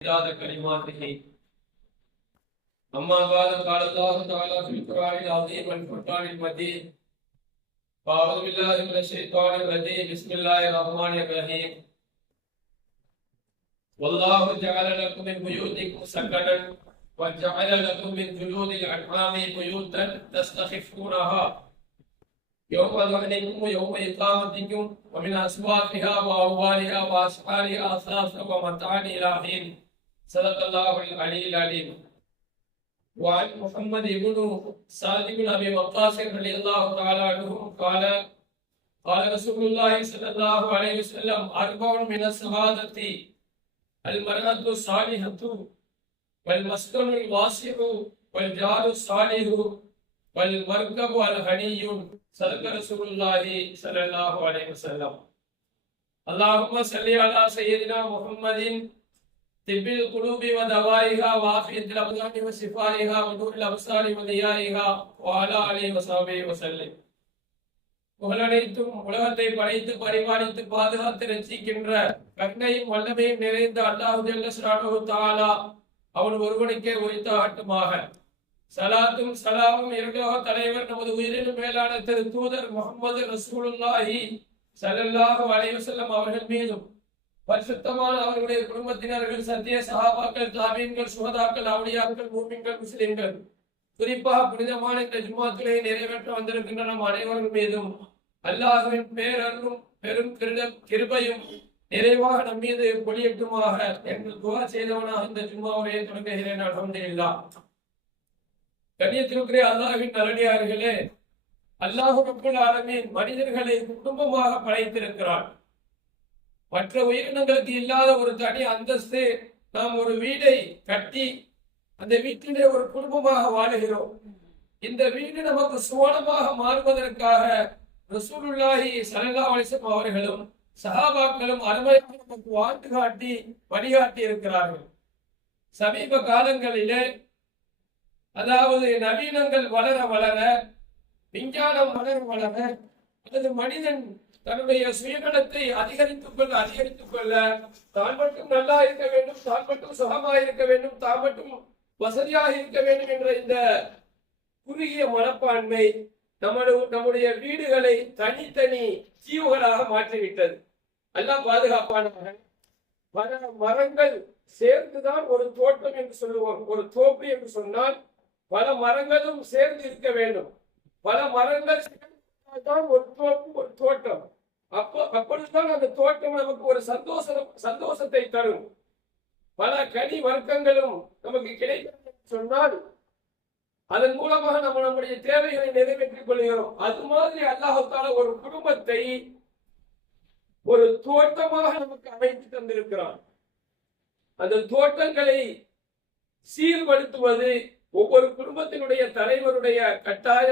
كلماته أما بعد قال الله تعالى في القرآن العظيم والفرقان المجيد أعوذ بالله من الشيطان الرجيم بسم الله الرحمن الرحيم والله جعل لكم من بيوتكم سكنا وجعل لكم من جلود الأنعام بيوتا تستخفونها يوم ظهركم ويوم إقامتكم ومن أصواتها وأموالها وأسعارها أثاثا ومتاعا إلى حين صدق الله العلي العليم. وعن محمد بن سعد بن أبي وقاص رضي الله تعالى عنه قال رسول الله صلى الله عليه وسلم أربع من السعادة المرأة الصالحة والمسكن الواسع والجار الصالح والمركب الغني صدق رسول الله صلى الله عليه وسلم. اللهم صل على سيدنا محمد طب القلوب ودوائها وعافية الأبدان وشفائها ونور الأبصار وضيائها وعلى آله وصحبه وسلم. புகழனைத்தும் உலகத்தை படைத்து பரிபாலித்து பாதுகாத்து ரட்சிக்கின்ற கருணையும் வல்லமையும் நிறைந்த அல்லாஹ் ஜல்ல ஷானஹு தஆலா அவன் ஒருவனுக்கே உரித்தாகட்டுமாக. சலாத்தும் சலாமும் இரண்டோக தலைவர் நமது உயிரினும் மேலான திரு தூதர் முஹம்மது ரசூலுல்லாஹி ஸல்லல்லாஹு அலைஹி வஸல்லம் அவர்கள் மீதும் பரிசுத்தமான அவர்களுடைய குடும்பத்தினர்கள் சத்திய சஹாபாக்கள் தாபீன்கள் சுஹதாக்கள் அவுலியாக்கள் மூமின்கள் முஸ்லிம்கள் குறிப்பாக புனிதமான இந்த ஜும்மாக்களை நிறைவேற்ற வந்திருக்கின்ற நம் அனைவர்கள் மீதும் அல்லாஹ்வின் பேரருளும் பெரும் கிருபையும் நிறைவாக நம் மீது பொழியட்டுமாக என்று துஆ செய்தவனாக இந்த ஜும்மாவுரையை தொடங்குகிறேன். அல்ஹம்துலில்லாஹ். கண்ணியத்திற்குரிய அல்லாஹ்வின் நல்லடியார்களே, அல்லாஹ் ரப்பல் ஆலமீன் மனிதர்களை குடும்பமாக படைத்திருக்கிறான். மற்ற உயிரினங்களுக்கு இல்லாத ஒரு தனி அந்தஸ்து. நாம் ஒரு வீடை கட்டி அந்த வீட்டிலே ஒரு குடும்பமாக வாழுகிறோம். இந்த வீடு நமக்கு சுவனமாக மாறுவதற்காக ரசூலுல்லாஹி ஸல்லல்லாஹு அலைஹி வஸல்லம் அவர்களும் சஹாபாக்களும் அருமையாக நமக்கு வாழ்ந்து காட்டி வழிகாட்டி இருக்கிறார்கள். சமீப காலங்களிலே, அதாவது நவீனங்கள் வளர வளர, விஞ்ஞானம் வளர வளர, அல்லது மனிதன் தன்னுடைய சுயநலத்தை அதிகரித்துக் கொள்ள தான் மட்டும் நல்லா இருக்க வேண்டும், தான் மட்டும் சுகமாக இருக்க வேண்டும், தான் மட்டும் வசதியாக இருக்க வேண்டும் என்ற இந்த குறுகிய மனப்பான்மை நம்முடைய வீடுகளை தனித்தனி தீவுகளாக மாற்றிவிட்டது. எல்லாம் பாதுகாப்பானாக. பல மரங்கள் சேர்ந்துதான் ஒரு தோட்டம் என்று சொல்லுவோம். ஒரு தோப்பு என்று சொன்னால் பல மரங்களும் சேர்ந்து இருக்க வேண்டும். பல மரங்கள் தான் ஒரு தோப்பு, ஒரு தோட்டம். அப்பொழுதுதான் அந்த தோட்டம் நமக்கு ஒரு சந்தோஷத்தை தரும். பல கனி வர்க்கங்களும் நமக்கு கிடைக்கும் சொன்னால் அதன் மூலமாக நம்ம நம்முடைய தேவைகளை நிறைவேற்றிக் கொள்கிறோம். அது மாதிரி அல்லாஹ் தஆலா ஒரு குடும்பத்தை ஒரு தோட்டமாக நமக்கு அமைத்து தந்திருக்கிறான். அந்த தோட்டங்களை சீர்படுத்துவது ஒவ்வொரு குடும்பத்தினுடைய தலைவருடைய கட்டாய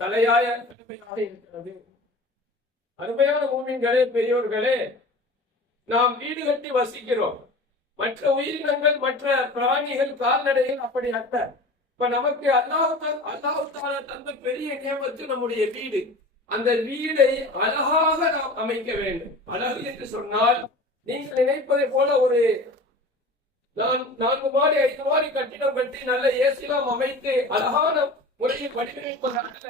தலையாய கடமையாக இருக்கிறது. அருமையான மூமின்களே, பெரியோர்களே, நாம் வீடு கட்டி வசிக்கிறோம். மற்ற உயிரினங்கள், மற்ற பிராணிகள், கால்நடைகள் அப்படி அல்ல. இப்ப நமக்கு அல்லாஹ் தஆலா தந்த பெரிய நியமத்து நம்முடைய வீடு. அந்த வீடை அழகாக நாம் அமைக்க வேண்டும். அழகு என்று சொன்னால் நீங்கள் நினைப்பதை போல ஒரு 4 மாடி 5 மாடி கட்டிடம் கட்டி நல்ல ஏசிலாம் அமைத்து அழகான முறையில் வடிவமைப்பதல்ல.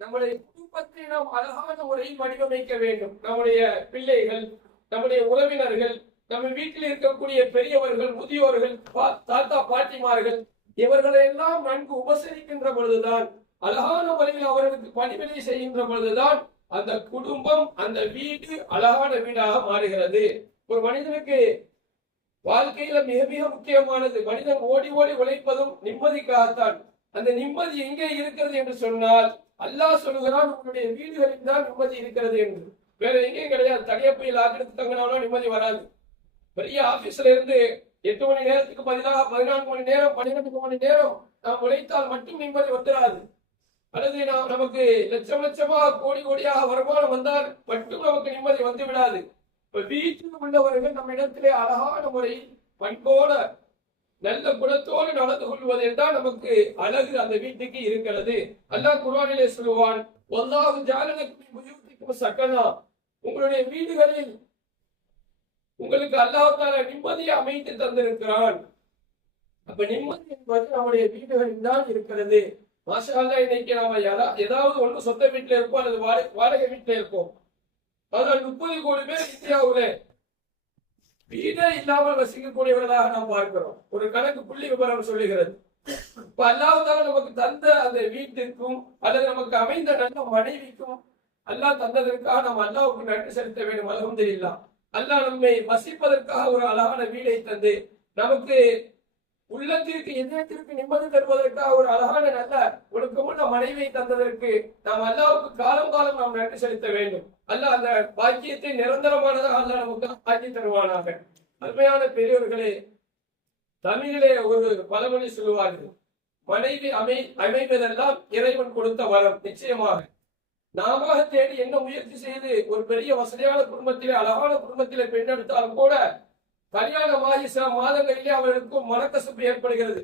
நம்முடைய குடும்பத்தை நாம் அழகான முறையில் வடிவமைக்க வேண்டும். நம்முடைய பிள்ளைகள், நம்முடைய உறவினர்கள், நம்ம வீட்டில் இருக்கக்கூடிய பெரியவர்கள், முதியோர்கள், தாத்தா பாட்டிமார்கள், இவர்களை எல்லாம் நன்கு உபசரிக்கின்ற பொழுதுதான், அழகான முறையில் அவர்களுக்கு பணிவிடை செய்கின்ற பொழுதுதான் அந்த குடும்பம், அந்த வீடு அழகான வீடாக மாறுகிறது. ஒரு மனிதனுக்கு வாழ்க்கையில மிக மிக முக்கியமானது, மனிதன் ஓடி ஓடி உழைப்பதும் நிம்மதிக்காகத்தான். அந்த நிம்மதி எங்கே இருக்கிறது என்று சொன்னால் அல்லாஹ் சொல்லுகிறான், உங்களுடைய வீடுகளில் தான் நிம்மதி இருக்கிறது என்று. வேற எங்கேயும் கிடையாது. தனியப்பையில் ஆக்கிரத்து தங்கினாலும் நிம்மதி வராது. பெரிய ஆபீஸ்ல இருந்து 8 மணி நேரத்துக்கு பதிலாக 14 மணி நேரம் 12 மணி நேரம் நாம் உழைத்தால் மட்டும் நிம்மதி வந்துடாது. அல்லது நமக்கு லட்சமாக கோடி கோடியாக வருமானம் வந்தால் மட்டும் நமக்கு நிம்மதி வந்து விடாது. இப்ப வீட்டில் உள்ளவர்கள் நம்ம இடத்திலே அழகான முறையில் பண்போட நல்ல குணத்தோடு நடந்து கொள்வது என்றால் நமக்கு அழகு அந்த வீட்டுக்கு இருக்கிறது. அல்லாஹ் குர்ஆனிலே சொல்லுவான், வல்லாஹு ஜஅல லக்கும் மின் புயூத்திக்கும் சக்கனா, உங்களுடைய வீடுகளில் அழகான முறையில் பண்போட நல்ல குணத்தோடு நடந்து கொள்வது என்றால் நமக்கு அழகு அந்த வீட்டுக்கு இருக்கிறது. அல்லாஹ் குர்ஆனிலே சொல்லுவான், வல்லாஹு ஜஅல லக்கும் மின் புயூத்திக்கும் சக்கனா, உங்களுடைய வீடுகளில் அழகான முறையில் பண்போட நல்ல குணத்தோடு நடந்து கொள்வது என்றால் நமக்கு அழகு அந்த வீட்டுக்கு இருக்கிறது. அல்லாஹ் குர்ஆனிலே சொல்லுவான், வல்லாஹு ஜஅல லக்கும் மின் புயூத்திக்கும் சக்கனா, உங்களுடைய வீடுகளில் உங்களுக்கு அல்லாஹ் நிம்மதியை அமைத்து தந்திருக்கிறான். அப்ப நிம்மதி என்பது நம்முடைய வீடுகளில் தான் இருக்கிறது. மாஷா அல்லாஹ், இன்னைக்கு நாம ஏதாவது ஒண்ணு சொந்த வீட்டுல இருப்போம் அல்லது வாடகை வீட்டுல இருப்போம். ஆனால் 30 கோடி பேர் இந்தியாவுல வீடே இல்லாமல் வசிக்கக்கூடியவர்களாக நாம் பார்க்கிறோம். ஒரு கணக்கு புள்ளி விவரம் சொல்லுகிறது. இப்ப அல்லாஹ் நமக்கு தந்த அந்த வீட்டிற்கும் அல்லது நமக்கு அமைந்த நல்ல மனைவிக்கும் அல்லாஹ் தந்ததற்காக நாம் அல்லாஹ்வுக்கு நன்றி செலுத்த வேண்டும். அல்ஹம்துலில்லாஹ். அல்லாஹ் நம்மை வசிப்பதற்காக ஒரு அழகான வீடை தந்து நமக்கு உள்ளத்திற்கு இதயத்திற்கு நிம்மதி தருவதற்காக ஒரு அழகான நல்ல ஒழுக்கமுள்ள மனைவியை தந்ததற்கு நாம் அல்லாஹ்வுக்கு காலம் காலம் நாம் நன்றி செலுத்த வேண்டும். அல்லாஹ் அந்த பாக்கியத்தை நிரந்தரமானதாக அல்லாஹ் நமக்கு ஆக்கி தருவானாக. அருமையான பெரியவர்களே, தமிழிலே ஒரு பழமொழி சொல்லுவார்கள், மனைவி அமைவதெல்லாம் இறைவன் கொடுத்த வரம். நிச்சயமாக நாம தேடி என்ன முயற்சி செய்து ஒரு பெரிய வசதியான குடும்பத்திலே அழகான குடும்பத்திலே பெண் எடுத்தாலும் கூட கல்யாணமாகி சில மாதங்களிலே அவர்களுக்கும் மனக்கசப்பு ஏற்படுகிறது.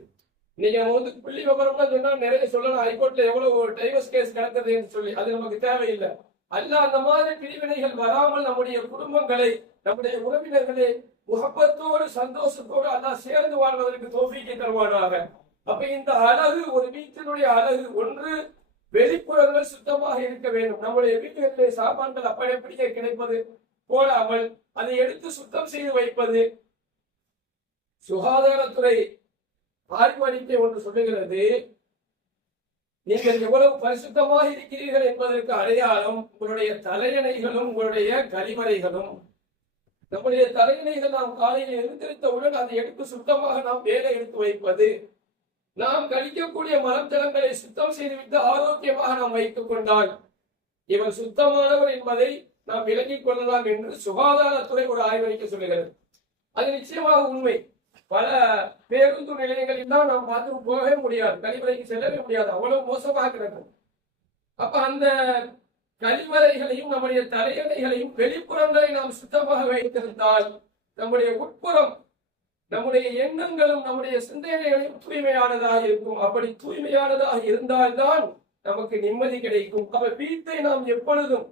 நீங்க புள்ளி விவரம்னா சொன்னா நிறைய சொல்லலாம். ஹைகோர்ட்ல எவ்வளவு டைவர்ஸ் கேஸ் நடக்குது என்று சொல்லி, அது நமக்கு தேவையில்லை. அல்லாஹ் அந்த மாதிரி பிரிவினைகள் வராமல் நம்முடைய குடும்பங்களை, நம்முடைய உறவினர்களை முகப்பத்தோடு சந்தோஷத்தோடு அல்லாஹ் சேர்ந்து வாழ்வதற்கு தௌஃபீக்கை தருவானாக. அப்ப இந்த அழகு, ஒரு வீட்டினுடைய அழகு, ஒன்று வெளிப்புறங்கள் சுத்தமாக இருக்க வேண்டும். நம்முடைய வீடுகளிலே சாமான்கள் அப்படியே கிடைப்பது போடாமல் அதை எடுத்து சுத்தம் செய்து வைப்பது. சுகாதாரத்துறை ஆய்வறிக்கை ஒன்று சொல்லுகிறது, நீங்கள் எவ்வளவு பரிசுத்தமாக இருக்கிறீர்கள் என்பதற்கு அடையாளம் உங்களுடைய தலையணைகளும் உங்களுடைய கழிவறைகளும். நம்முடைய தலையணைகள் நாம் காலையில் எழுந்திருத்தவுடன் அதை எடுத்து சுத்தமாக நாம் வேலை எடுத்து வைப்பது, நாம் கழிக்கக்கூடிய மலத்தளங்களை சுத்தம் செய்துவிட்டு ஆரோக்கியமாக நாம் வைத்துக் கொண்டால் இவர் சுத்தமானவர் என்பதை நாம் விளங்கிக் கொள்ளலாம் என்று சுகாதாரத்துறை ஒரு ஆய்வறிக்கை சொல்லுகிறது. அது நிச்சயமாக உண்மை. பல பேருந்து நிலையங்களில் தான் நாம் பார்த்து போகவே முடியாது, கழிவறைக்கு செல்லவே முடியாது, அவ்வளவு மோசமாக கிடக்கும். அப்ப அந்த கழிவறைகளையும் நம்முடைய தலையணைகளையும் வெளிப்புறங்களை நாம் சுத்தமாக வைத்திருந்தால் நம்முடைய உட்புறம், நம்முடைய எண்ணங்களும் நம்முடைய சிந்தனைகளையும் தூய்மையானதாக இருக்கும். அப்படி தூய்மையானதாக இருந்தால்தான் நமக்கு நிம்மதி கிடைக்கும். அப்ப வீட்டை நாம் எப்பொழுதும்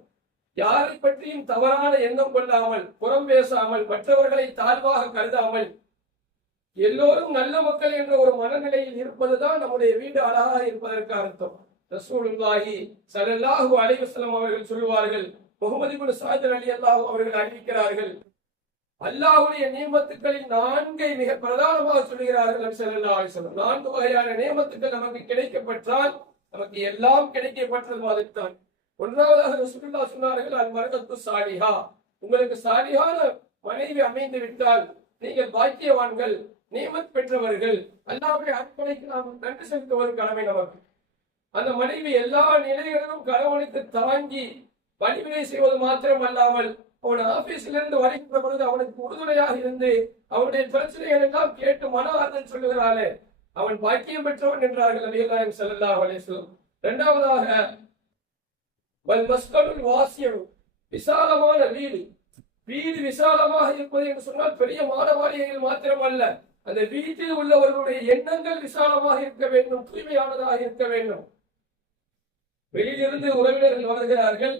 யாரை பற்றியும் தவறான எண்ணம் கொள்ளாமல், புறம் பேசாமல், மற்றவர்களை தாழ்வாக கருதாமல், எல்லோரும் நல்ல மக்கள் என்ற ஒரு மனநிலையில் இருப்பதுதான் நம்முடைய வீடு அழகாக இருப்பதற்கு அர்த்தம். ரசூலுல்லாஹி ஸல்லல்லாஹு அலைஹி வஸல்லம் அவர்கள் சொல்லுவார்கள், முஹம்மது இப்னு ஸஅத் ரலியல்லாஹு அவர்கள் அறிவிக்கிறார்கள், அல்லாஹ்வுடைய நியமத்துக்களில் 4 மிக பிரதானமாக சொல்லுகிறார்கள் ஸல்லல்லாஹு அலைஹி வஸல்லம். 4 வகையான நியமத்துக்கள் நமக்கு கிடைக்கப்பட்டால் நமக்கு எல்லாம் கிடைக்கப்பட்டது மாதிரிதான். ஒன்றாவதாக ரசூலுல்லாஹ் சொன்னார்கள், அல் மர்அத்து சாலிஹா, உங்களுக்கு சாலிஹான மனைவி அமைந்து விட்டால் நீங்கள் பாக்கியவான்கள், நியமத் பெற்றவர்கள். அல்லாஹ்வுடைய அர்ப்பணிக்கு நாம் நன்றி செலுத்துவது கடமை நமக்கு. அந்த மனைவி எல்லா நிலைகளிலும் கணவனுக்கு தாங்கி பணிவிடை செய்வது மாத்திரம் அல்லாமல் அவன் ஆபீஸ்ல இருந்து வருகின்ற பொழுது அவனுக்கு உறுதுணையாக இருந்து அவனுடைய பிரச்சனைகள் எல்லாம் கேட்டு மன ஆறுதல் சொல்லுகிறாளே, அவன் பாக்கியம் பெற்றவன் என்றார்கள் நபிகள் நாயகம் ஸல்லல்லாஹு அலைஹி வஸல்லம். இரண்டாவதாக வல் மஸ்கனுல் வாசியு, விசாலமான வீடு. வீடு விசாலமாக இருப்பது என்று சொன்னால் பெரிய மாடமாளிகைகள் மாத்திரம் அல்ல, அந்த வீட்டில் உள்ளவர்களுடைய எண்ணங்கள் விசாலமாக இருக்க வேண்டும், தூய்மையானதாக இருக்க வேண்டும். வெளியிலிருந்து உறவினர்கள் வருகிறார்கள்,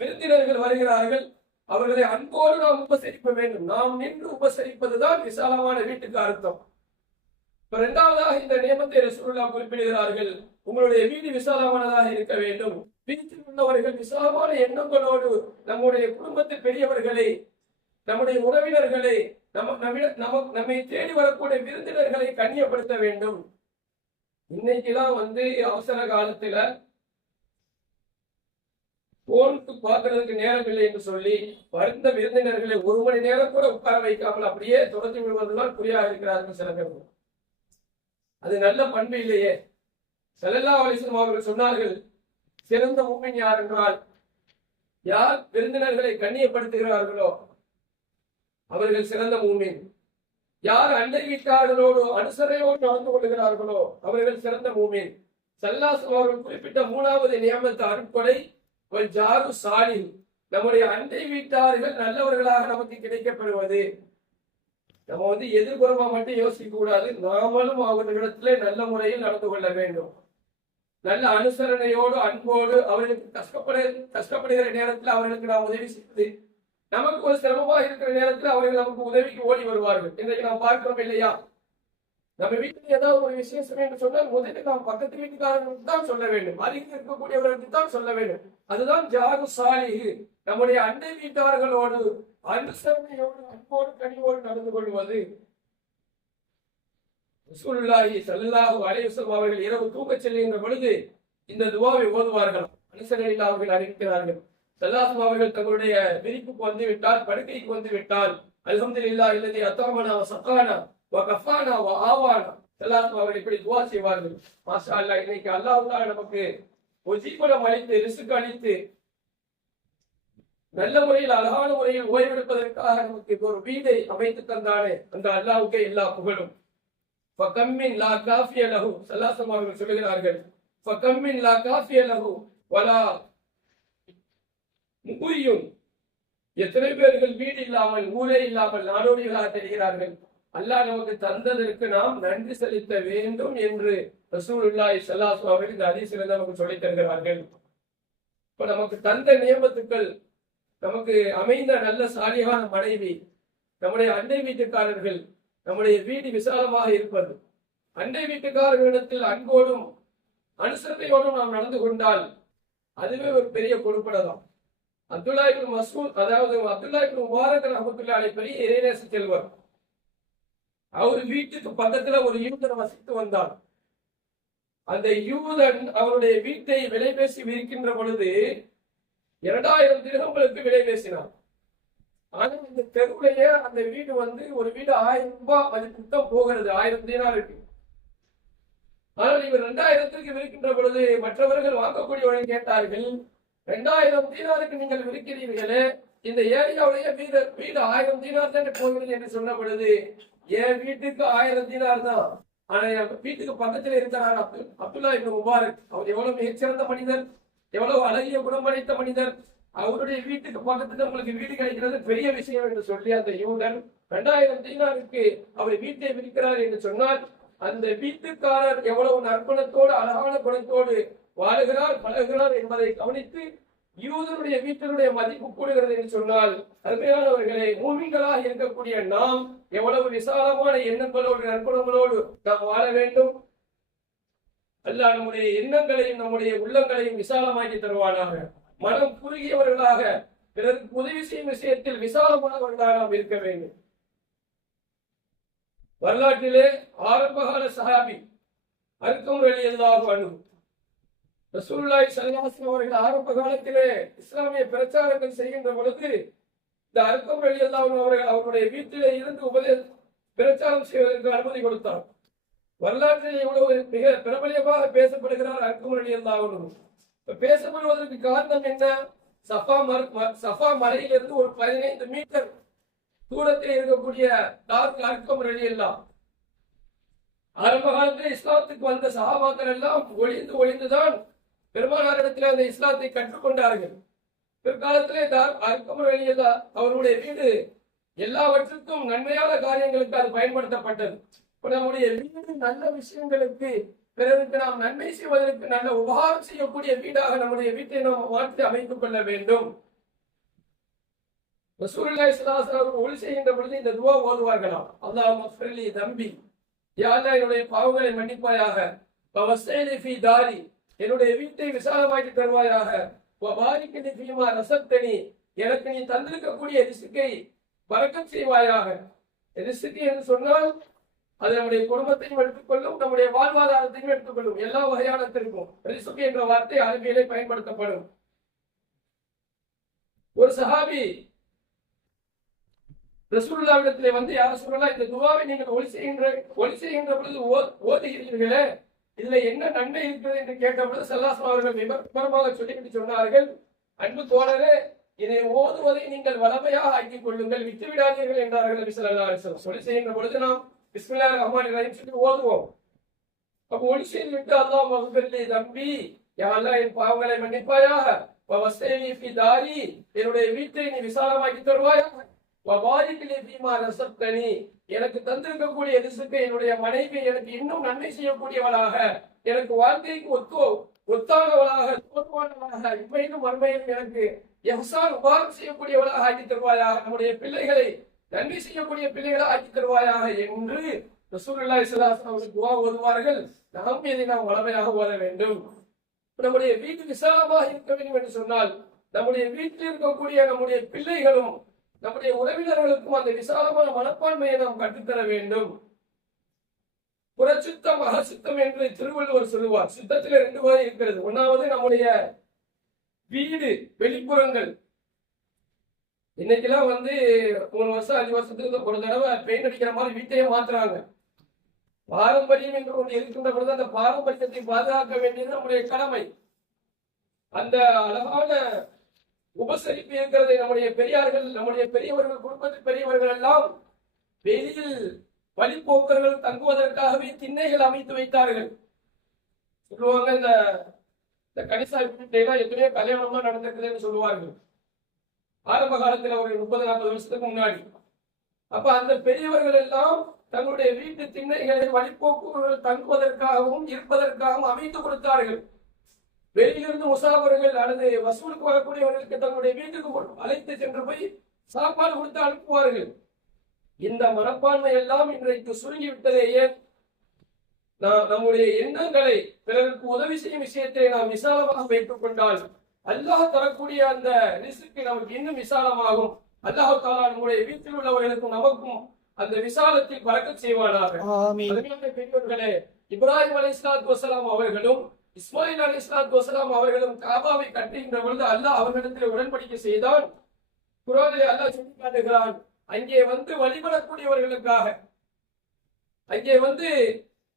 விருந்தினர்கள் வருகிறார்கள், அவர்களை அன்போடு நாம் உபசரிக்க வேண்டும். நாம் நின்று உபசரிப்பதுதான் விசாலமான வீட்டுக்கு அர்த்தம். இரண்டாவதாக இந்த நியமத்தை ரசூலுல்லாஹ் குறிப்பிடுகிறார்கள், உங்களுடைய வீடு விசாலமானதாக இருக்க வேண்டும். வீட்டில் உள்ளவர்கள் விசாலமான எண்ணங்களோடு நம்முடைய குடும்பத்தில் பெரியவர்களை, நம்முடைய உறவினர்களை, நம்மை தேடி வரக்கூடிய விருந்தினர்களை கண்ணியப்படுத்த வேண்டும். இன்னைக்குதான் அவசர காலத்துல போனுக்கு பார்க்கறதுக்கு நேரம் இல்லை என்று சொல்லி வருந்த விருந்தினர்களை 1 மணி நேரம் கூட உட்கார வைக்காமல் அப்படியே தொடர்ந்து விடுவதுதான் குறியாக இருக்கிறார்கள் சில பேர். அது நல்ல பண்பு இல்லையே. ஸல்லல்லாஹு அலைஹி வஸல்லம் அவர்கள் சொன்னார்கள், சிறந்த முஃமின் யார் என்றால் யார் விருந்தினர்களை கண்ணியப்படுத்துகிறார்களோ அவர்கள் சிறந்த முஃமின். யார் அண்டை வீட்டார்களோடு அனுசரையோடு நடந்து கொள்கிறார்களோ அவர்கள் சிறந்த முஃமின். ஸல்லல்லாஹு அலைஹி வஸல்லம் அவர்கள் குறிப்பிட்ட 3வது நியமத்து அருட்கொடை ஜாரு சாலிஹ், நம்முடைய அண்டை வீட்டார்கள் நல்லவர்களாக நமக்கு கிடைக்கப்பெறுவது. நம்ம எதிர்புறமா மட்டும் யோசிக்க கூடாது, நாமளும் அவர்களிடத்திலே நல்ல முறையில் நடந்து கொள்ள வேண்டும். நல்ல அனுசரணையோடு அன்போடு அவர்களுக்கு கஷ்டப்படுகிற நேரத்தில் அவர்களுக்கு நாம் உதவி செய்வது, நமக்கு ஒரு சிரமமாக இருக்கிற நேரத்தில் அவர்கள் நமக்கு உதவிக்கு ஓடி வருவார்கள். இன்றைக்கு நாம் பார்க்கிறோம் இல்லையா? நம்ம வீட்டில் ஏதாவது ஒரு விசேஷம் என்று சொன்னால் முதலில் நாம் பக்கத்து வீட்டுக்காரர்களுக்கு தான் சொல்ல வேண்டும், அருகில் இருக்கக்கூடியவர்களுக்கு தான் சொல்ல வேண்டும். அதுதான் ஜாரு சாலிஹ். நம்முடைய அண்டை வீட்டார்களோடு அனுசரணையோடு அன்போடு கனிவோடு நடந்து கொள்வது. ரசூலுல்லாஹி ஸல்லல்லாஹு அலைஹி வஸல்லம் அவர்கள் இரவு தூங்கச் செல்கின்ற பொழுது இந்த துஆவை ஓதுவார்கள். அனுசரணையில் அவர்கள் அறிவிக்கிறார்கள். ஸல்லல்லாஹு அவர்கள் தங்களுடைய விரிப்புக்கு வந்து விட்டால், படுக்கைக்கு வந்து விட்டால், அல்ஹம்துலில்லாஹி அல்லதி அத்தமனா வ ஸகானா வ கஃபானா வ ஆவானா, ஸல்லல்லாஹு அவர்கள் இப்படி துஆ செய்வார்கள். மாஷா அல்லாஹ், இன்னைக்கு அல்லாஹ் தஆலா நமக்கு ஜீவனம் அளித்து, ரிஸ்க் அளித்து, நல்ல முறையில் அழகான முறையில் ஓய்வெடுப்பதற்காக நமக்கு ஒரு வீடை அமைத்து தந்தானே, அந்த அல்லாஹ்வுக்கே எல்லா புகழும். ஃபகம்மின் லா காஃபிய லஹு, ஸல்லல்லாஹு அவர்கள் சொல்கிறார்கள், ஃபகம்மின் லா காஃபிய லஹு வலா முகுரியுன். எத்தனை பேர்கள் வீடு இல்லாமல், ஊரே இல்லாமல் நாடோடிகளாக தெரிகிறார்கள். அல்லாஹ் நமக்கு தந்ததற்கு நாம் நன்றி செலுத்த வேண்டும் என்று ரசூலுல்லாஹி ஸல்லல்லாஹு அவர்கள் இந்த ஹதீஸில் நமக்கு சொல்லித் தருகிறார்கள். இப்ப நமக்கு தந்த நியமத்துக்கள், நமக்கு அமைந்த நல்ல சாலிகான மனைவி, நம்முடைய அண்டை வீட்டுக்காரர்கள், நம்முடைய வீடு விசாலமாக இருப்பது, அண்டை வீட்டுக்காரர்களிடத்தில் அன்போடும் அனுசரணையோடும் நாம் நடந்து கொண்டால் அதுவே ஒரு பெரிய கொடுப்பனதான். அப்துல்லா இப்னு மஸ்ஊத், அதாவது அப்துல்லா இப்னு முபாரக் ரஹ்மத்துல்லாஹி அலைஹி பெரிய இறைநேச செல்வர். அவர் வீட்டுக்கு பக்கத்துல ஒரு யூதன் வசித்து வந்தார். அந்த யூதன் அவருடைய வீட்டை விலை பேசி விற்கின்ற பொழுது 2000 திரகங்களுக்கு விலை பேசினார். ஆனா இந்த தெருவுலயே அந்த வீடு வந்து ஒரு வீடு 1000 ரூபாய் மதிப்பு போகிறது, 1000 தீனார் இருக்கு. ஆனால் இவர் 2000க்கு விற்கின்ற பொழுது மற்றவர்கள் வாங்கக்கூடியவர்கள் கேட்டார்கள், 2000 தீனாருக்கு நீங்கள் விற்கிறீர்களே, இந்த ஏரியாவுடைய வீடு 1000 தீனார் தான் போகிறது என்று சொன்ன பொழுது, என் வீட்டுக்கு 1000 தீனார் தான், ஆனா என் வீட்டுக்கு பக்கத்தில் இருக்கிறார் அப்துல்லா இப்னு முபாரக், அவர் எவ்வளவு மிகச்சிறந்த மனிதர், எவ்வளவு அழகிய குணம் படைத்த மனிதர், அவருடைய வீட்டுக்கு பக்கத்துல உங்களுக்கு வீடு கிடைக்கிறது பெரிய விஷயம் என்று சொல்லி அந்த யூதன் 2000 தீனாருக்கு அவர் வீட்டை விற்கிறார் என்று சொன்னால், அந்த வீட்டுக்காரர் எவ்வளவு நற்குணத்தோடு அழகான குணத்தோடு வாழுகிறார், பழகுகிறார் என்பதை கவனித்து யூதனுடைய வீட்டினுடைய மதிப்பு கூடுகிறது என்று சொன்னால், அருமையானவர்களே, மூமின்களாக இருக்கக்கூடிய நாம் எவ்வளவு விசாலமான எண்ணங்களோடு நற்குணங்களோடு நாம் வாழ வேண்டும். அல்லாஹ் நம்முடைய எண்ணங்களையும் நம்முடைய உள்ளங்களையும் விசாலமாக்கி தருவானாக. மனம் குறுகியவர்களாக, பிறருக்கு உதவி செய்யும் விஷயத்தில் விசாலமானவர்களாக நாம் இருக்க வேண்டும். வரலாற்றிலே ஆரம்பகால சஹாபி அர்கம் ரலியல்லாஹு அன்ஹு, ரசூலுல்லாஹி ஸல்லல்லாஹு அலைஹி வஸல்லம் அவர்கள் ஆரம்ப காலத்திலே இஸ்லாமிய பிரச்சாரங்கள் செய்கின்ற பொழுது இந்த அர்கம் ரலியல்லாஹு அன்ஹு அவர்கள் அவருடைய வீட்டிலே இருந்து பிரச்சாரம் செய்வதற்கு அனுமதி கொடுத்தார். வரலாற்றில் இவ்வளவு மிக பிரபலியமாக பேசப்படுகிறார் அர்கம் ரலியல்லாஹு அன்ஹு. பேசப்படுவதற்கு காரணம் என்ன? சஃபா மலையிலிருந்து ஒரு 15 மீட்டர் தூரத்தில் இருக்கக்கூடிய அர்கம் ரலியல்லாஹு, ஆரம்ப காலத்தில் இஸ்லாத்துக்கு வந்த சஹாபாக்கள் எல்லாம் ஒளிந்துதான் பெருமானாரிடத்தில் அந்த இஸ்லாத்தை கற்றுக்கொண்டார்கள். பிற்காலத்திலே அர்கம் ரலியல்லாஹு அவருடைய வீடு எல்லாவற்றுக்கும் நன்மையான காரியங்களுக்கு அது பயன்படுத்தப்பட்டது. இப்ப நம்முடைய வீடு நல்ல விஷயங்களுக்கு, பிறருக்கு நாம் நன்மை செய்வதற்கு நல்ல உபகாரம் செய்யக்கூடிய வீடாக நம்முடைய வீட்டை நாம் மாற்றி அமைத்துக் கொள்ள வேண்டும். ரசூலுல்லாஹி ஸல்லல்லாஹு அலைஹி வஸல்லம் ஒளி செய்கின்ற பொழுது இந்த துஆ ஓதுவார்களாம். அல்லாஹும்ம ஃபிர்லி தம்பி, யா அல்லாஹ் என்னுடைய பாவங்களை மன்னிப்பாயாக, வவஸ்ஸினி ஃபீ தாரி, என்னுடைய வீட்டை விசாலமாக்கி தருவாயாக, வபாரிக் லி ஃபீமா ரஸக்தனி, எனக்கு நீ தந்திருக்கக்கூடிய ரிஸ்கை பரக்கத் செய்வாயாக. ரிஸ்க் என்று சொன்னால் அது நம்முடைய குடும்பத்தையும் எடுத்துக்கொள்ளும், நம்முடைய வாழ்வாதாரத்தையும் எடுத்துக்கொள்ளும், எல்லா வகையானத்திற்கும் ரிஸ்க் என்ற வார்த்தை அரபியிலே பயன்படுத்தப்படும். ஒரு சஹாபி ரசூலுல்லாஹ்விடத்திலே வந்து, யா ரசூலல்லாஹ், இந்த துஆவை நீங்கள் ஒளி செய்கின்ற பொழுது ஓதுகிறீர்களே, இதுல என்ன நன்மை இருக்கிறது என்று கேட்ட பொழுது ஸல்லல்லாஹு அலைஹி அவர்கள் விவரமாக சொல்லிவிட்டு சொன்னார்கள், அன்பு தோழரே, இதை ஓதுவதை நீங்கள் வளமையாக ஆக்கிக் கொள்ளுங்கள், விட்டு விடாதீர்கள் என்றார்கள் நபி ஸல்லல்லாஹு அலைஹி வஸல்லம். ஒளி செய்கின்ற பொழுது நாம் பிஸ்மில்லாஹிர் ரஹ்மானிர் ரஹீம் சொல்லி ஓதுவோம். அப்ப ஒளி செய்து விட்டு அல்லாஹும்ம ஃபிர்லி தம்பி, யா அல்லாஹ் என் பாவங்களை மன்னிப்பாயாக, வவஸ்ஸினி ஃபீ தாரி, என்னுடைய வீட்டை நீ விசாலமாக்கி தருவாயாக, வபாரிக் லி ஃபீமா ரஸக்தனி, எனக்கு தந்திருக்கக்கூடிய ரிஸ்கை என்னுடைய மனைவி எனக்கு இன்னும் நன்மை செய்யக்கூடியவளாக, எனக்கு வாழ்க்கைக்கு ஒத்தானவளாக, தோற்றுவானவளாக, இம்மையிலும் மறுமையிலும் எனக்கு எஹ்சான் உபகாரம் செய்யக்கூடியவளாக ஆக்கி தருவாயாக, நம்முடைய பிள்ளைகளை நன்மை செய்யக்கூடிய பிள்ளைகளாக ஆக்கி தருவாயாக என்று ரசூலுல்லாஹி ஸல்லல்லாஹு அலைஹி வஸல்லம் துஆ ஓதுவார்கள். நாம் இதை நாம் வளமையாக ஓத வேண்டும். நம்முடைய வீடு விசாலமாக இருக்க வேண்டும் என்று சொன்னால் நம்முடைய வீட்டில் இருக்கக்கூடிய நம்முடைய பிள்ளைகளும் நம்முடைய உறவினர்களுக்கும் அந்த விசாலமான மனப்பான்மையை நாம் கற்றுத்தர வேண்டும். புறச்சுத்தம் அகசுத்தம் என்று திருவள்ளுவர் சொல்லுவார். சுத்தத்தில் 2 வகை இருக்கிறது. ஒன்னாவது நம்முடைய வீடு வெளிப்புறங்கள். இன்னைக்கெல்லாம் 3 வருஷம் 5 வருஷத்துக்கு ஒரு தடவை பெயிண்ட் அடிக்கிற மாதிரி வீட்டையே மாத்துறாங்க. பாரம்பரியம் என்று ஒன்று இருக்கின்ற பொழுது அந்த பாரம்பரியத்தை பாதுகாக்க வேண்டியது நம்முடைய கடமை. அந்த அழகான உபசரிப்பு இருக்கிறதை நம்முடைய பெரியார்கள், நம்முடைய பெரியவர்கள், குடும்பத்தில் பெரியவர்கள் எல்லாம் வெளியில் வழிபோக்கர்கள் தங்குவதற்காகவே திண்ணைகள் அமைத்து வைத்தார்கள். சொல்லுவாங்க, இந்த கணிசா வீட்டையெல்லாம் எத்தனையோ கல்யாணம்லாம் நடந்திருக்குதுன்னு சொல்லுவார்கள். ஆரம்ப காலத்துல ஒரு 30-40 வருஷத்துக்கு முன்னாடி. அப்ப அந்த பெரியவர்கள் எல்லாம் தங்களுடைய வீட்டு திண்ணைகளை வழிபோக்குவர்கள் தங்குவதற்காகவும் இருப்பதற்காகவும் அமைத்து கொடுத்தார்கள். வெளியிலிருந்து முசாபர்கள் அல்லது வசூலுக்கு வரக்கூடியவர்களுக்கு தங்களுடைய வீட்டுக்கு அழைத்து சென்று போய் சாப்பாடு கொடுத்து அனுப்புவார்கள். இந்த மனப்பான்மை எல்லாம் இன்றைக்கு சுருங்கிவிட்டதேயே. நம்முடைய எண்ணங்களை பிறருக்கு உதவி செய்யும் விஷயத்தை நாம் விசாலமாக வைத்துக் கொண்டால் அல்லாஹ் தரக்கூடிய அந்த ரிஸ்க்கு நமக்கு இன்னும் விசாலமாகும். அல்லாஹ் தஆலா நம்முடைய வீட்டில் உள்ளவர்களுக்கும் நமக்கும் அந்த விசாலத்தில் பறக்கச் செய்வானாக. பெரியவர்களே, இப்ராஹிம் அலைஹிஸ்ஸலாத்து வஸலாம் அவர்களும் இஸ்மாயில் அலைஹிஸ்ஸலாத்து வஸலாம் அவர்களும் காபாவை கட்டுகின்ற பொழுது அல்லாஹ் அவர்களிடத்தில் உடன்படிக்கை செய்தான். குர்ஆனிலே அல்லாஹ் சொல்லி காட்டுகிறான், அங்கே வழிபடக்கூடியவர்களுக்காக, அங்கே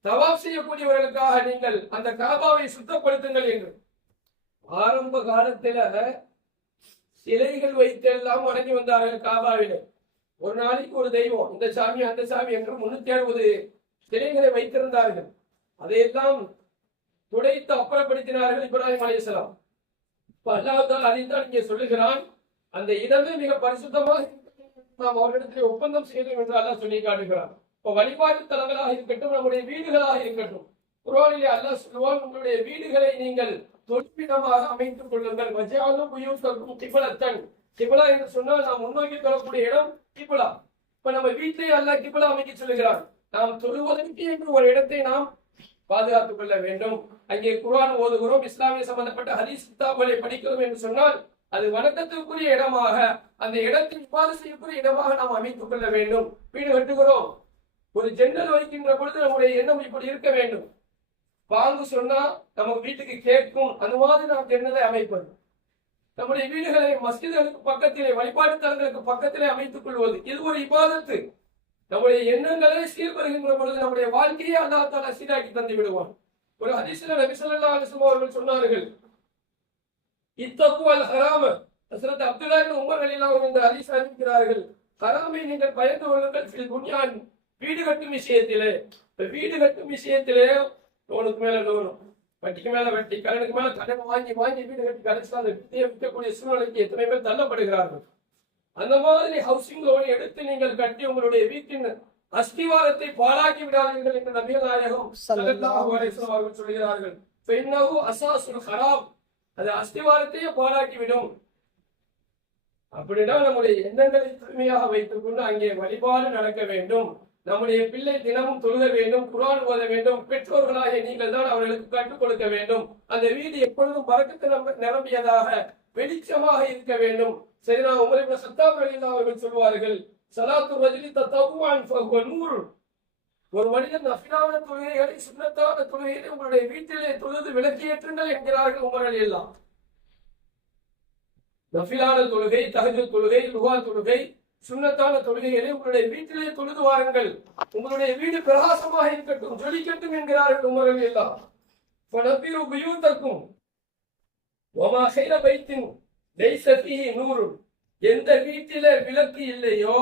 தவாப் செய்யக்கூடியவர்களுக்காக நீங்கள் அந்த காபாவை சுத்தப்படுத்துங்கள் என்று. ஆரம்ப காலத்துல சிலைகள் வைத்தெல்லாம் வணங்கி வந்தார்கள் காபாவிலே. ஒரு நாளைக்கு ஒரு தெய்வம், இந்த சாமி அந்த சாமி என்று 360 சிலைகளை வைத்திருந்தார்கள். அதையெல்லாம் துடைத்து அப்புறப்படுத்தினார்கள் இப்ராஹிம் அலைஹிஸ்ஸலாம். அல்லாஹ் தஆலா அதைத்தான் இங்கே சொல்லுகிறான், அந்த இடமே மிக பரிசுத்தமாக நாம் அவர்களிடத்தில் ஒப்பந்தம் செய்தோம் என்று அல்லாஹ் சொல்லி காட்டுகிறான். இப்ப வழிபாட்டு தலங்களாக இருக்கட்டும், நம்முடைய வீடுகளாக இருக்கட்டும், குர்ஆனிலே அல்லாஹ் சொல்லுவான், உங்களுடைய வீடுகளை நீங்கள் தொழுமிடமாக அமைத்துக் கொள்ளுங்கள். வஜஅலு புயூத்தக்கும் கிப்லத்தன். கிப்லா என்று சொன்னால் நாம் முன்னோக்கி தொழக்கூடிய இடம் கிப்லா. இப்ப நம்ம வீட்டிலே அல்லாஹ் கிப்லா அமைக்க சொல்லுகிறான். நாம் தொழுவதற்கு என்று ஒரு இடத்தை நாம் பாதுகாத்துக் கொள்ள வேண்டும். அங்கே குர்ஆன் ஓதுகிறோம், இஸ்லாமிய சம்பந்தப்பட்ட ஹதீஸ் கிதாபுகளை படிக்கிறோம் என்று சொன்னால் அது வணக்கத்திற்குரிய இடமாக, அந்த இடத்தில் இவ்வாறு செய்யக்கூடிய இடமாக நாம் அமைத்துக் கொள்ள வேண்டும். வீடு கட்டுகிறோம், ஒரு ஜன்னல் வைக்கின்ற பொழுது நம்முடைய எண்ணம் இப்படி இருக்க வேண்டும். பாங்கு சொன்னா நம்ம வீட்டுக்கு கேட்கும், அந்த மாதிரி நாம் ஜன்னலை அமைப்பது. நம்முடைய வீடுகளை மஸ்ஜிதுகளுக்கு பக்கத்திலே, வழிபாட்டு தலங்களுக்கு பக்கத்திலே அமைத்துக் கொள்வது, இது ஒரு இபாதத்து. நம்முடைய எண்ணங்களை சீர்படுகின்ற பொழுது நம்முடைய வாழ்க்கையை அல்லாஹ் தஆலா சீராக்கி தந்து விடுவான். ஒரு ஹதீஸ்ல நபி ஸல்லல்லாஹு அலைஹி வஸல்லம் அவர்கள் சொன்னார்கள், இத்தகுவல் ஹராம. ஹஸ்ரத் அப்துல்லாஹ் இப்னு உமர் ரலியல்லாஹு அன்ஹு இந்த ஹதீஸ் அறிவிக்கிறார்கள், ஹராமை நீங்கள் பயந்து கொள்ளுங்கள் ஃபில் புன்யான், வீடு கட்டும் விஷயத்திலே. வீடு கட்டும் விஷயத்திலே லோனுக்கு மேல லோனு, வட்டிக்கு மேல வட்டி, கடனுக்கு மேல கடன் வாங்கி வாங்கி வீடு கட்டி கடைசியில் அந்த வீட்டையே விற்கக்கூடிய சூழ்நிலைக்கு எத்தனை பேர் தள்ளப்படுகிறார்கள். அந்த மாதிரி ஹவுசிங் லோன் எடுத்து நீங்கள் கட்டி உங்களுடைய வீட்டின் அஸ்திவாரத்தை பாழாக்கி விடாதீர்கள் என்று நபிகள் நாயகம் ஸல்லல்லாஹு அலைஹி வஸல்லம் அவர்கள் சொல்கிறார்கள். ஃபஇன்னஹு அஸாஸுல் ஹராம், அது அஸ்திவாரத்தையே பாழாக்கி விடும். அப்படின்னா நம்முடைய எண்ணங்களை தூய்மையாக வைத்துக் கொண்டு அங்கே வழிபாடு நடக்க வேண்டும். நம்முடைய பிள்ளை தினமும் தொழுக வேண்டும், குர்ஆன் ஓத வேண்டும். பெற்றோர்களாகிய நீங்கள் தான் அவர்களுக்கு கற்றுக் கொடுக்க வேண்டும். அந்த வீடு எப்பொழுதும் பரக்கத்து நிரம்பியதாக வெளிச்சமாக இருக்க வேண்டும். சரினா உமர் இப்னு கத்தாப் ரலியல்லாஹு அவர்கள் சொல்வார்கள், ஸலாத்து ரஜுலி தத்தவுஅன் ஃபஹுவ நூர். ஒரு மனிதன் நஃபிலான தொழுகைகளை, சுன்னத்தான தொழுகைகளை உங்களுடைய வீட்டிலே தொழுது விளக்கேற்றுங்கள் என்கிறார்கள் உமர் ரலியல்லாஹு. நஃபிலான தொழுகை, தஹஜ்ஜுத் தொழுகை, லுஹா தொழுகை, சுன்னத்தான தொழுகைகளை உங்களுடைய வீட்டிலே தொழுது வாருங்கள். உங்களுடைய வீடு பிரகாசமாக இருக்கட்டும், ஜொலிக்கட்டும் என்கிறார்கள் உமர் ரலியல்லாஹு. ஃபனபிரு புயூதக்கும் வமா கைர பைத்தின் லைஸ ஃபீஹி நூர். எந்த வீட்டிலே விளக்கு இல்லையோ,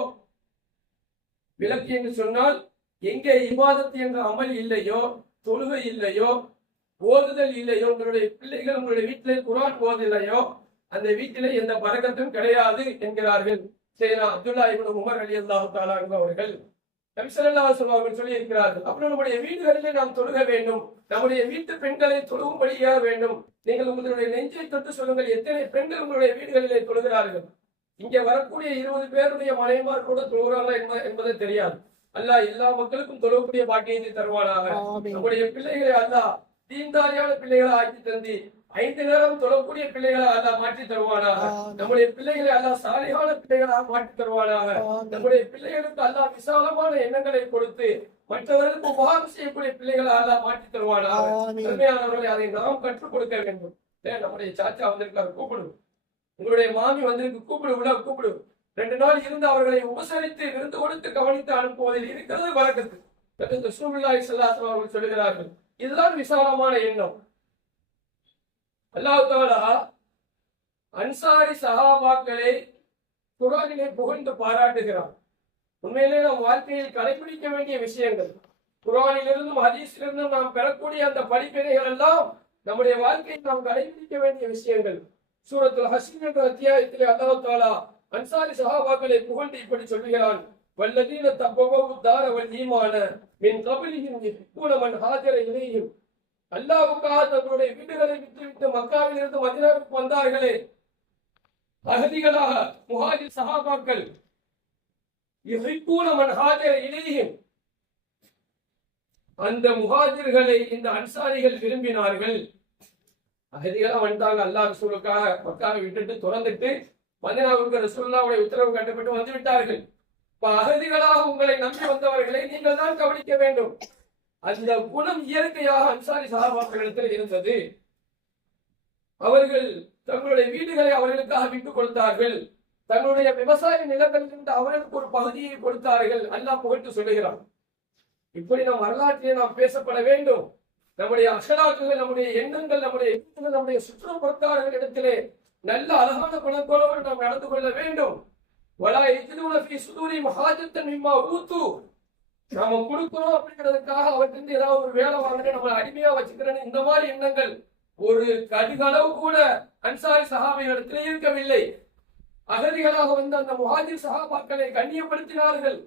விளக்கு என்று சொன்னால் எங்கே இபாதத் என்ற அமல் இல்லையோ, தொழுகை இல்லையோ, ஓதுதல் இல்லையோ, உங்களுடைய பிள்ளைகள் உங்களுடைய வீட்டிலே குர்ஆன் ஓதலையோ, அந்த வீட்டிலே எந்த பரக்கத்தும் கிடையாது என்கிறார்கள் செய்னா அப்துல்லாஹ் இப்னு உமர் ரலியல்லாஹு தஆலா அவர்கள். நபி ஸல்லல்லாஹு அலைஹி வஸல்லம் அவர்கள் சொல்லி இருக்கிறார்கள். அப்புறம் நம்முடைய வீடுகளிலே நாம் தொழுக வேண்டும், நம்முடைய வீட்டு பெண்களை தொழுகும்படியாக வேண்டும். நீங்கள் உங்களுடைய நெஞ்சை தொட்டு சொல்லுங்கள், எத்தனை பெண்கள் உங்களுடைய வீடுகளிலே தொழுகிறார்கள்? இங்கே வரக்கூடிய 20 பேருடைய மனைவிமார் கூட தொழுகிறார்களா என்பது தெரியாது. அல்லாஹ் எல்லா மக்களுக்கும் தொழக்கூடிய பாக்கியத்தை தருவானாக. நம்முடைய பிள்ளைகளை அல்லாஹ் தீன்தாரியான பிள்ளைகளை ஆக்கி தந்தி 5 நேரம் தொழக்கூடிய பிள்ளைகளை அல்லாஹ் மாற்றி தருவானாக. நம்முடைய பிள்ளைகளை அல்லாஹ் சாலிகான பிள்ளைகளாக மாற்றி தருவானாக. நம்முடைய பிள்ளைகளுக்கு அல்லாஹ் விசாலமான எண்ணங்களை கொடுத்து மற்றவர்களுக்கு உபகாரம் செய்யக்கூடிய பிள்ளைகளை அல்லாஹ் மாற்றி தருவானாக. உண்மையானவர்களை அதை நாம் கற்றுக் கொடுக்க வேண்டும். நம்முடைய சாச்சா வந்திருக்காரு, கூப்பிடு. உங்களுடைய மாமி வந்திருக்கு, கூப்பிடு, உள்ள கூப்பிடு. 2 நாள் இருந்து அவர்களை உபசரித்து விருந்து கொடுத்து கவனித்து அனுப்புவதில் இருக்கிறது வழக்கத்து. ரசூலுல்லாஹி ஸல்லல்லாஹு அலைஹி வஸல்லம் சொல்லுகிறார்கள், இதுதான் விசாலமான எண்ணம். அல்லாஹ் தஆலா அன்சாரி சஹாபாக்களை குர்ஆனிலே புகழ்ந்து பாராட்டுகிறார். உண்மையிலே நம் வாழ்க்கையில் கடைபிடிக்க வேண்டிய விஷயங்கள், குர்ஆனிலிருந்தும் ஹதீஸிலிருந்தும் நாம் பெறக்கூடிய அந்த படிப்பினைகள் எல்லாம் நம்முடைய வாழ்க்கையில் நாம் கடைபிடிக்க வேண்டிய விஷயங்கள். சூரத்துல் ஹஷ்ர் என்ற அத்தியாயத்திலே அல்லாஹ் தஆலா அன்சாரி சஹாபாக்களை புகழ்ந்து இப்படி சொல்கிறான், வல்லதீன தப்பவவு தார வல் ஈமான மின் கப்லிஹிம் யுஹிப்பூன மன் ஹாஜர இலைஹிம். அல்லாஹ்வுக்காக தங்களுடைய வீடுகளை விட்டுவிட்டு மக்காவில் இருந்து மதீனாவுக்கு வந்தார்களே அகதிகளாக முஹாஜிர் சஹாபாக்கள், யுஹிப்பூன மன் ஹாஜர இலைஹிம், அந்த முஹாஜிர்களை இந்த அன்சாரிகள் விரும்பினார்கள். அகதிகளா வந்துட்டாங்க, அல்லாஹ் ரசூலுக்காக மக்காவை விட்டுட்டு துறந்துட்டு மதீனாவுக்கு ரசூலுல்லாஹ்வுடைய உத்தரவு கட்டப்பட்டு வந்து விட்டார்கள். அகதிகளாக உங்களை நம்பி வந்தவர்களை நீங்கள் தான் கவனிக்க வேண்டும். அந்த குணம் இயற்கையாக அன்சாரி சஹாபாக்களிடத்தில் இருந்தது. அவர்கள் தங்களுடைய வீடுகளை அவர்களுக்காக விட்டுக் கொடுத்தார்கள். தங்களுடைய விவசாய நிலங்களிலிருந்து அவர்களுக்கு ஒரு பகுதியை கொடுத்தார்கள். அல்லாஹ் புகழ்ந்து சொல்லுகிறான். இப்படி நம் வரலாற்றிலே நாம் பேசப்பட வேண்டும். நம்முடைய அகலாக்குகள், நம்முடைய எண்ணங்கள், நம்முடைய சுற்றுப்புறத்தார்களிடத்திலே நல்ல அழகான குணங்களோடு நாம் நடந்து கொள்ள வேண்டும். நாம கொடுக்கிறோம் அப்படிங்கிறதுக்காக அவர்கிட்ட ஏதாவது ஒரு வேலை வாங்குறேன், நம்ம அடிமையா வச்சுக்கிறேன்னு இந்த மாதிரி எண்ணங்கள் ஒரு கடுகளவு கூட அன்சாரி சஹாபிகளிடத்திலே இருக்கவில்லை. அகதிகளாக வந்த அந்த முஹாஜிர் சஹாபாக்களை கண்ணியப்படுத்தினார்கள்.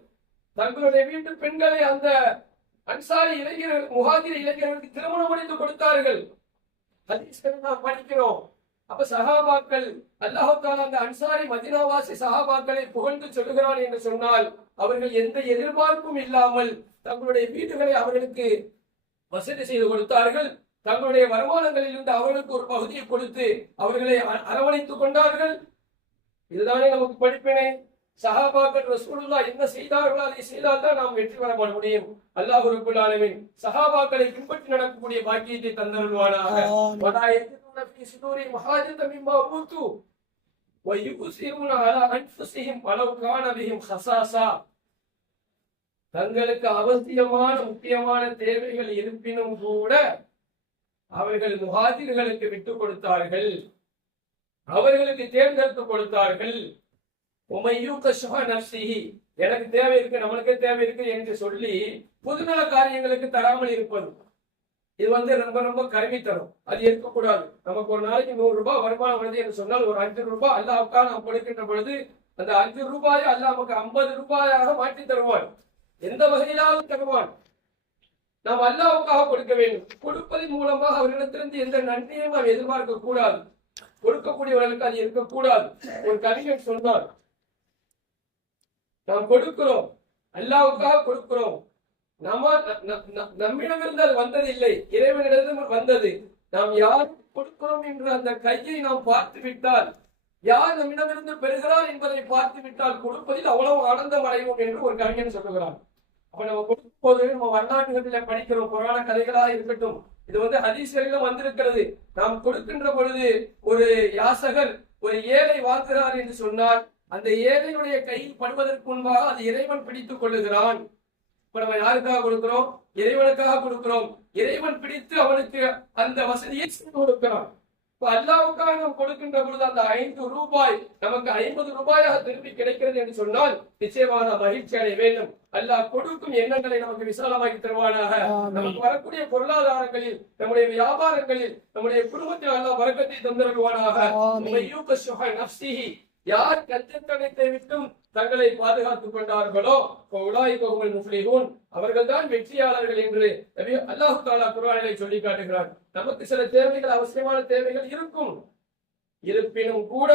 தங்களுடைய வீட்டு பெண்களை அந்த அன்சாரி இளைஞர்கள், முஹாஜிர் இளைஞர்களுக்கு திருமணம் முடித்து கொடுத்தார்கள். ஹதீஸ்களை நாம் படிக்கிறோம். அப்ப சஹாபாக்கள், அல்லாஹ் தஆலா அந்த அன்சாரி மதீனாவாசி சஹாபாக்களை புகழ்ந்து சொல்லுகிறான் என்று சொன்னால், அவர்கள் எந்த எதிர்பார்ப்பும் இல்லாமல் தங்களுடைய வீடுகளை அவர்களுக்கு வசதி செய்து கொடுத்தார்கள். தங்களுடைய வருமானங்களில் இருந்து அவர்களுக்கு ஒரு பகுதியை கொடுத்து அவர்களை அரவணைத்துக் கொண்டார்கள். இதுதானே நமக்கு படிப்பினை. சஹாபாக்கள் ரசூலுல்லாஹ் என்ன செய்தார்களோ அதை செய்தால்தான் நாம் வெற்றி பெற முடியும். அல்லாஹ் ரப்பல் ஆலமீன் சஹாபாக்களை பின்பற்றி நடக்கக்கூடிய பாக்கியத்தை தந்தருள்வானாக. தங்களுக்கு அவசியமான முக்கியமான தேவைகள் இருப்பினும் கூட அவர்கள் முஹாஜிர்களுக்கு விட்டுக் கொடுத்தார்கள், அவர்களுக்கு தேர்ந்தெடுத்து கொடுத்தார்கள். எனக்கு தேவை இருக்கு, நம்மளுக்கே தேவை இருக்கு என்று சொல்லி பொதுநல காரியங்களுக்கு தராமல் இருப்பது, இது ரொம்ப ரொம்ப கருவித்தரும். அது இருக்கக்கூடாது. நமக்கு ஒரு நாளைக்கு 100 ரூபாய் வருமானம் வருது என்று சொன்னால் ஒரு 5 ரூபாய் அல்லாஹ்வுக்காக நாம் கொடுக்கின்ற பொழுது அந்த 5 ரூபாயை அல்லாஹ் நமக்கு 50 ரூபாயாக மாற்றி தருவான். எந்த வகையிலாவது தருவான். நாம் அல்லாஹ்வுக்காக கொடுக்க வேண்டும். கொடுப்பதன் மூலமாக அவர்களிடத்திலிருந்து எந்த நன்மையும் நாம் எதிர்பார்க்க கூடாது. கொடுக்கக்கூடியவர்களுக்கு அது இருக்கக்கூடாது. ஒரு கவிஞர் சொன்னார், நாம் கொடுக்கிறோம், அல்லாஹ்வுக்காக கொடுக்கிறோம், நம்மிடமிருந்து அது வந்ததில்லை, இறைவனிடம் வந்தது. நாம் யாருக்கு கொடுக்கிறோம் என்று அந்த கையை நாம் பார்த்து விட்டால், யார் நம்மிடமிருந்து பெறுகிறார் என்பதை பார்த்து விட்டால் கொடுப்பதில் அவ்வளவு ஆனந்தம் அடைவோம் என்று ஒரு கவிஞன் சொல்லுகிறார். அப்ப நம்ம கொடுக்கும் போது நம்ம வரலாற்றுகளில படிக்கிறோம், புராண கதைகளாக இருக்கட்டும், இது ஹதீஸ்களிலும் வந்திருக்கிறது. நாம் கொடுக்கின்ற பொழுது ஒரு யாசகர் ஒரு ஏழை வாழ்கிறார் என்று சொன்னால் அந்த ஏழையுடைய கையில் படுவதற்கு முன்பாக அது இறைவன் பிடித்துக் கொள்ளுகிறான். இப்ப நம்ம யாருக்காக கொடுக்கிறோம்? இறைவனுக்காக கொடுக்கிறோம். இறைவன் பிடித்து அவனுக்கு அந்த வசதியை கொடுக்கிறான். இப்ப அல்லாஹ்வுக்காக நாம் கொடுக்கின்ற பொழுது அந்த 5 ரூபாய் நமக்கு 50 ரூபாயாக திருப்பி கிடைக்கிறது என்று சொன்னால் நிச்சயமான மகிழ்ச்சி அடைய வேண்டும். அல்லாஹ் கொடுக்கும் எண்ணங்களை நமக்கு விசாலமாக்கி தருவானாக. நமக்கு வரக்கூடிய பொருளாதாரங்களில், நம்முடைய வியாபாரங்களில், நம்முடைய குடும்பத்தில் அல்லாஹ் பரக்கத்தை தந்தருவானாக. யார் கஞ்சத்தனத்தை விட்டும் தங்களை பாதுகாத்துக் கொண்டார்களோ அவர்கள் தான் வெற்றியாளர்கள் என்று அல்லாஹ் தஆலா குர்ஆனிலே சொல்லி காட்டுகிறார். நமக்கு சில தேவைகள், அவசியமான தேவைகள் இருக்கும். இருப்பினும் கூட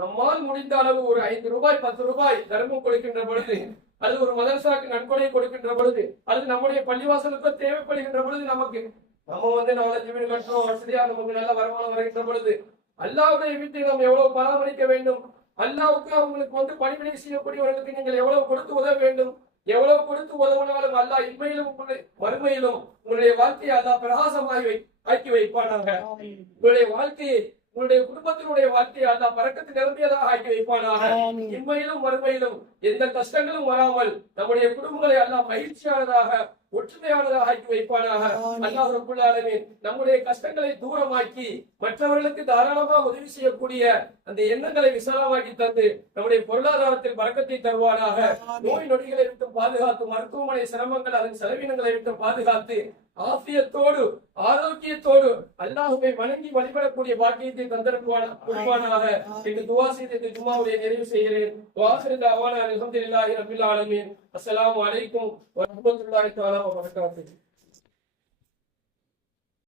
நம்மால் முடிந்த அளவு ஒரு 5 ரூபாய் 10 ரூபாய் தர்மம் கொடுக்கின்ற பொழுது, அல்லது ஒரு மதரசாக்கு நன்கொடை கொடுக்கின்ற பொழுது, அல்லது நம்முடைய பள்ளிவாசலுக்கு தேவைப்படுகின்ற பொழுது, நமக்கு நம்ம 4 வீடு கட்டணும், வசதியா நமக்கு நல்ல வருமானம் வருகின்ற பொழுது அல்லாஹ்வுடைய வீட்டை நாம் எவ்வளவு பராமரிக்க வேண்டும், அல்லாஹ்வுக்கு அவங்களுக்கு பணிவிடை செய்யக்கூடியவர்களுக்கு நீங்கள் எவ்வளவு கொடுத்து உதவ வேண்டும், எவ்வளவு கொடுத்து உதவினாலும் அல்லாஹ் இன்மையிலும் மறுமையிலும் உங்களுடைய வாழ்க்கையை அல்லாஹ் பிரகாசமாய் ஆக்கி வைப்பானாக. உங்களுடைய வாழ்க்கையை, உங்களுடைய குடும்பத்தினுடைய வாழ்க்கையை அல்லாஹ் பரக்கத்து நிரம்பியதாக ஆக்கி வைப்பானாக. இன்மையிலும் மறுமையிலும் எந்த கஷ்டங்களும் வராமல் நம்முடைய குடும்பங்களை அல்லாஹ் மகிழ்ச்சியானதாக, ஒற்றுமையானதாக ஆக்கி வைப்பானாக. அல்லாஹ் ரப்பல் ஆலமீன் நம்முடைய கஷ்டங்களை தூரமாக்கி மற்றவர்களுக்கு தாராளமாக உதவி செய்யக்கூடிய அந்த எண்ணங்களை விசாலமாக்கி தந்து நம்முடைய பொருளாதாரத்தில் பரக்கத்தை தருவானாக. நோய் நொடிகளை விட்டு பாதுகாத்து, மருத்துவமனை சிரமங்கள், அதன் செலவினங்களை விட்டு பாதுகாத்து, ஆஃபியத்தோடு ஆரோக்கியத்தோடு அல்லாஹ்வை வணங்கி வழிபடக்கூடிய பாக்கியத்தை தந்தருவானாக என்று துஆ செய்து இந்த ஜும்மாவை நிறைவு செய்கிறேன். வாஹிரு தஅவானா அல்ஹம்துலில்லாஹி ரப்பில் ஆலமீன். அஸ்ஸலாமு அலைக்கும் வரஹ்மத்துல்லாஹி தஆலா வபரகாத்துஹு.